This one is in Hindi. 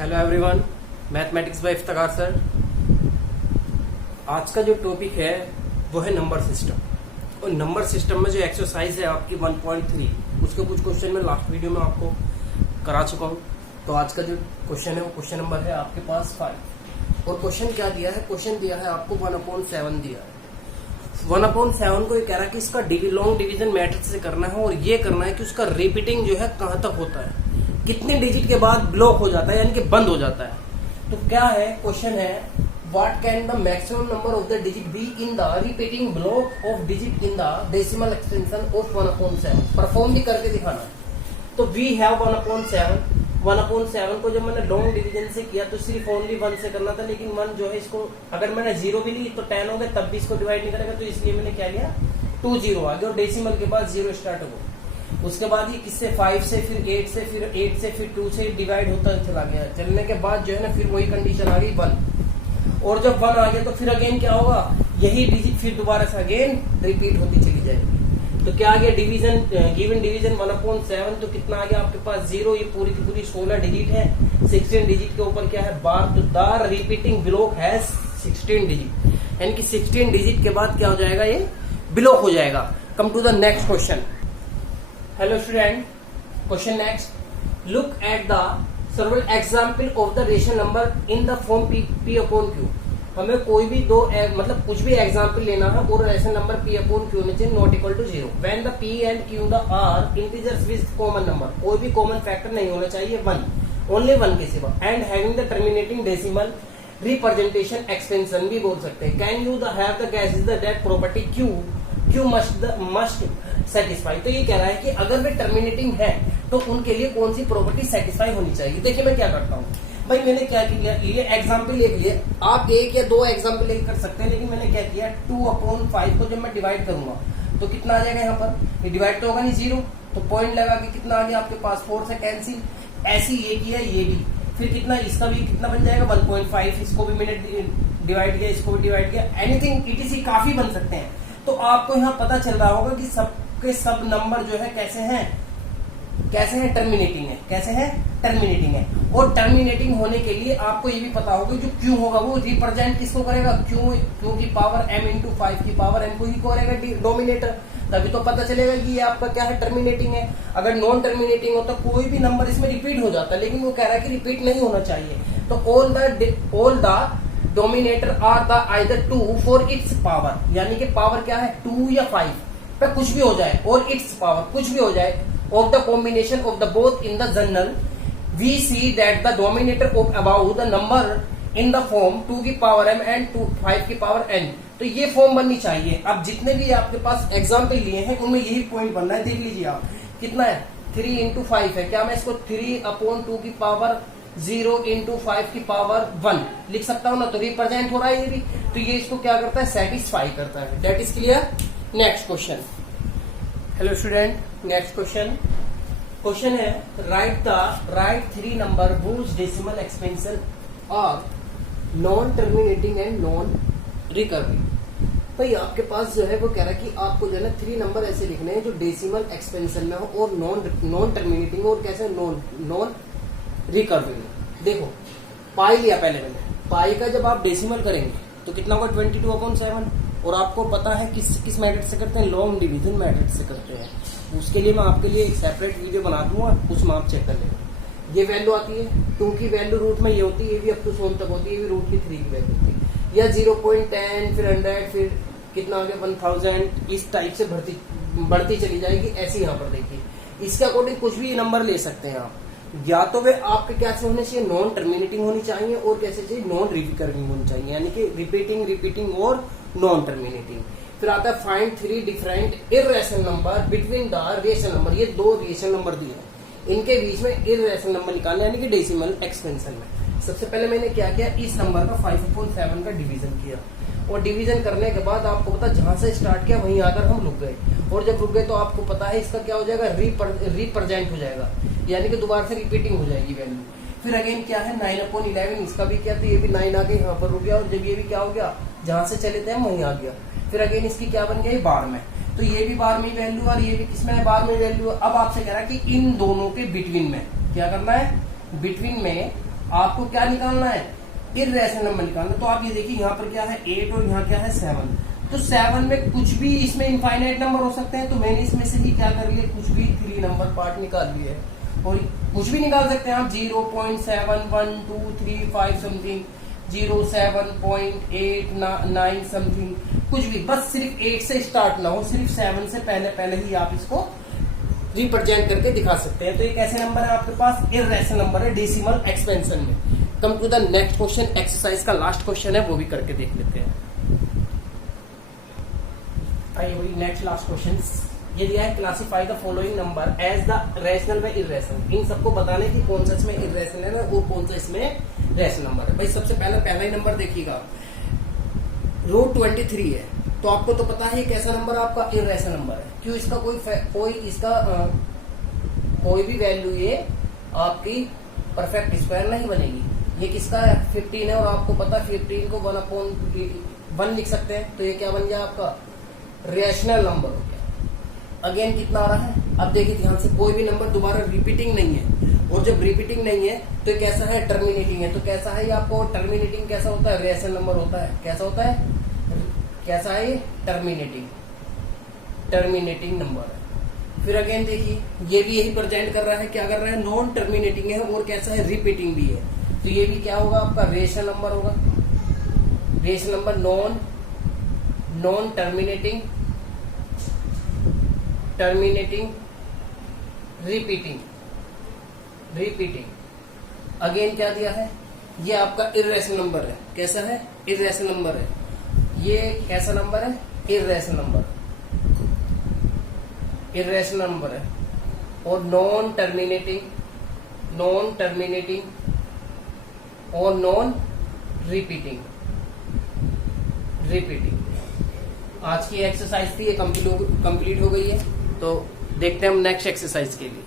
Hello everyone, mathematics bye Iftikhar sir. आज का जो टॉपिक है वो है नंबर सिस्टम। और नंबर सिस्टम में जो एक्सरसाइज है आपकी 1.3 उसके कुछ क्वेश्चन मैं लास्ट वीडियो में आपको करा चुका हूँ। तो आज का जो क्वेश्चन है वो क्वेश्चन नंबर है आपके पास 5। और क्वेश्चन क्या दिया है? क्वेश्चन दिया है आपको 1/7 दिया है। 1/7 को ये कह रहा है कि इसका लॉन्ग डिवीजन मैट्रिक्स से करना है और ये करना है कि उसका रिपीटिंग जो है कहाँ तक होता है, कितने डिजिट के बाद ब्लॉक हो जाता है यानी कि बंद हो जाता है। तो क्या है क्वेश्चन है, what can the maximum number of the digit be in the repeating block of digit in the decimal extension of 1/7। Perform भी करके दिखाना है। तो वी हैव 1/7 को जब मैंने लॉन्ग डिवीजन से किया तो सिर्फ ओनली 1 से करना था, लेकिन 1 जो है इसको अगर मैंने 0 भी ली तो 10 हो गया, तब भी इसको डिवाइड नहीं करेगा, तो इसलिए मैंने क्या लिया 2 0 आ गया और डेसिमल के बाद 0 स्टार्ट होगा। उसके बाद ये किससे 5 से फिर 8 से फिर 8 से फिर 2 से डिवाइड होता चला गया। चलने के बाद जो है ना फिर वही कंडीशन आ गई 1। और जब 1 आ गया तो फिर अगेन क्या होगा, यही डिजिट फिर दोबारा से अगेन रिपीट होती चली जाएगी। तो क्या आ गया डिवीजन, गिवन डिवीजन 1/7। तो कितना आ गया आपके पास 0। ये पूरी की पूरी 16 डिजिट है। 16 डिजिट के ऊपर क्या है बार, तो द रिपीटिंग ब्लॉक है 16 डिजिट, यानी कि 16 डिजिट के बाद क्या हो जाएगा, ये ब्लॉक हो जाएगा। Come to the next question. Hello student, question next. Look at the several example of the rational number in the form P/Q। हमें कोई भी दो मतलब कुछ भी एग्जाम्पल लेना है और रेशनल नंबर P/Q होने चाहिए not equal to 0 when the P and Q the are integers with common number. कोई भी कॉमन फैक्टर नहीं होना चाहिए 1, ओनली 1 के सिवा। And having the terminating decimal representation expansion भी बोल सकते हैं। Can you have the gas is the that property Q must satisfy. तो ये कह रहा है कि अगर वे टर्मिनेटिंग है तो उनके लिए कौन सी प्रॉपर्टी सेटिस्फाई होनी चाहिए। देखिए मैं क्या करता हूँ भाई, मैंने क्या किया, ये एग्जाम्पल एक लिए, आप 1 या 2 एग्जाम्पल लेकर कर सकते हैं, लेकिन मैंने क्या किया 2/5 को जब मैं डिवाइड करूंगा तो कितना आ जाएगा यहाँ पर, ये डिवाइड तो होगा नहीं 0, तो पॉइंट लगा के कितना आ गया आपके पास 4 से कैंसिल। ऐसी ये किया, ये भी फिर कितना, इसका भी कितना बन जाएगा 1.5। इसको भी मैंने डिवाइड किया, इसको भी डिवाइड किया, एनीथिंग ETC काफी बन सकते हैं। तो आपको यहाँ पता चल रहा होगा कि सबके सब नंबर जो है कैसे हैं टर्मिनेटिंग है, कैसे हैं टर्मिनेटिंग है। और टर्मिनेटिंग होने के लिए आपको ये भी पता होगा जो Q होगा वो रिप्रेजेंट किसको करेगा, Q की पावर m इंटू 5 की पावर n को ही करेगा डोमिनेटर। तभी तो पता चलेगा कि ये आपका क्या है टर्मिनेटिंग है। अगर नॉन टर्मिनेटिंग हो तो कोई भी नंबर इसमें रिपीट हो जाता है, लेकिन वो कह रहा है कि रिपीट नहीं होना चाहिए। तो all the dominator are the either 2 for its power, यानी कि पावर क्या है 2 या 5 पे कुछ भी हो जाए, और इट्स पावर कुछ भी हो जाए of the combination of the both in the general we see that the dominator of about the number in the form 2 की पावर m एंड 5 की पावर n। तो ये फॉर्म बननी चाहिए। अब जितने भी आपके पास एग्जाम्पल लिए हैं उनमें यही पॉइंट बनना है। देख लीजिए आप कितना है 3 इंटू 5 है, क्या मैं इसको 3/2 की पावर 0 इंटू 5 की पावर 1 लिख सकता हूं ना, तो रिप्रेजेंट हो रहा है ये भी। तो ये इसको क्या करता है सेटिस्फाई करता है। That is clear. Next question. Hello student, next question है write 3 number whose decimal expansion और non terminating and non recurring. भाई आपके पास जो है वो कह रहा है कि आपको जो है ना 3 नंबर ऐसे लिखने हैं जो डेसिमल एक्सपेंशन में हो और नॉन टर्मिनेटिंग और कैसे नॉन रिकवरिंग। देखो पाई लिया पहले मैंने, पाई का जब आप डेसिमल करेंगे तो कितना होगा 22/7। और आपको पता है किस मेथड से करते हैं, लॉन्ग डिवीजन मेथड से करते हैं। उसके लिए मैं आपके लिए एक सेपरेट वीडियो बना दूंगा, उसमें आप चेक कर लेना। ये वैल्यू आती है 2 की वैल्यू रूट में ये होती है, ये भी अप टू 100 तक होती है, ये भी रूट की 3 की वैल्यू होती है। या 0.10 फिर 100 फिर कितना आ गया 1000, इस टाइप से बढ़ती चली जाएगी। ऐसी यहाँ पर देखिए इसके अकॉर्डिंग कुछ भी नंबर ले सकते हैं आप। या तो वे आपके कैसे होने चाहिए नॉन टर्मिनेटिंग होनी चाहिए और कैसे चाहिए नॉन रिकरिंग होनी चाहिए, यानी कि रिपीटिंग और नॉन टर्मिनेटिंग। फिर आता है find 3 different irrational number between the rational number. ये 2 रेशनल नंबर दिए हैं, इनके बीच में इर्रेशनल नंबर निकालना, यानी कि डेसिमल एक्सपेंशन में। सबसे पहले मैंने क्या किया, इस नंबर का 5/7 का डिवीजन किया। और डिवीजन करने के बाद आपको पता जहां से स्टार्ट किया वहीं आकर हम रुक गए। और जब रुक गए तो आपको पता है इसका क्या हो जाएगा रिप्रेजेंट हो जाएगा, यानी कि दोबारा से रिपीटिंग हो जाएगी वैल्यू। फिर अगेन क्या है 9/11, इसका भी क्या, तो ये भी 9 आके यहाँ पर रुक गया। और जब ये भी क्या हो गया जहां से चले थे हम वहीं आ गया। फिर अगेन इसकी क्या बन गया, बार में, तो ये भी बार में वैल्यू और ये भी किसमें है बार में वैल्यू। अब आपसे कह रहा है कि इन दोनों के बिटवीन में क्या करना है, बिटवीन में आपको क्या निकालना है, इर्रेशनल नंबर निकालना। तो आप ये देखिए यहाँ पर क्या है 8 और यहाँ क्या है 7। तो 7 में कुछ भी इसमें इनफाइनाइट नंबर हो सकते हैं, तो मैंने इसमें से ही क्या कर लिया, कुछ भी 3 नंबर पार्ट निकाल लिए। और कुछ भी निकाल सकते हैं आप, 0.7123 समथिंग, 07.899 समथिंग, कुछ भी, बस सिर्फ 8 से स्टार्ट ना हो, सिर्फ 7 से पहले ही आप इसको रिप्रेजेंट करके दिखा सकते हैं। तो एक ऐसे नंबर है आपके पास, इर्रेशनल नंबर है डेसिमल एक्सपेंशन में। Come to the next question, exercise का लास्ट क्वेश्चन है, वो भी करके देख लेते हैं। आइए वही नेक्स्ट लास्ट क्वेश्चन ये दिया है, classify the following number as the rational व इर्रेशनल। इन सबको बताने की कौन सा इसमें इर्रेशनल है और कौन सा इसमें रैशनल नंबर है। भाई सबसे पहला ही नंबर देखिएगा, रो 23 है, तो आपको तो पता है कैसा नंबर आपका इर्रेशनल नंबर है। क्यों, इसका कोई भी वैल्यू ये आपकी परफेक्ट स्क्वायर नहीं बनेगी। ये किसका है, 15 है, और आपको पता 15 को 1/1 लिख सकते हैं, तो ये क्या बन गया आपका रैशनल नंबर हो गया। अगेन कितना आ रहा है, अब देखिए ध्यान से, कोई भी नंबर दोबारा रिपीटिंग नहीं है, और जब रिपीटिंग नहीं है तो कैसा है, टर्मिनेटिंग है। तो कैसा है, आपको टर्मिनेटिंग कैसा होता है, रैशनल नंबर होता है। कैसा होता है, कैसा है, टर्मिनेटिंग नंबर है। फिर अगेन देखिए, ये भी यही प्रेजेंट कर रहा है, क्या कर रहा है, नॉन टर्मिनेटिंग है, और कैसा है, रिपीटिंग भी है। तो ये भी क्या होगा आपका रेशनल नंबर होगा। Rational number non terminating, repeating. Again क्या दिया है, ये आपका इर्रेशनल नंबर है। कैसा है, इर्रेशनल नंबर है। ये कैसा नंबर है, इर्रेशनल नंबर है। और नॉन टर्मिनेटिंग और नॉन रिपीटिंग। आज की एक्सरसाइज थी, ये कंप्लीट हो गई है। तो देखते हैं हम नेक्स्ट एक्सरसाइज के लिए।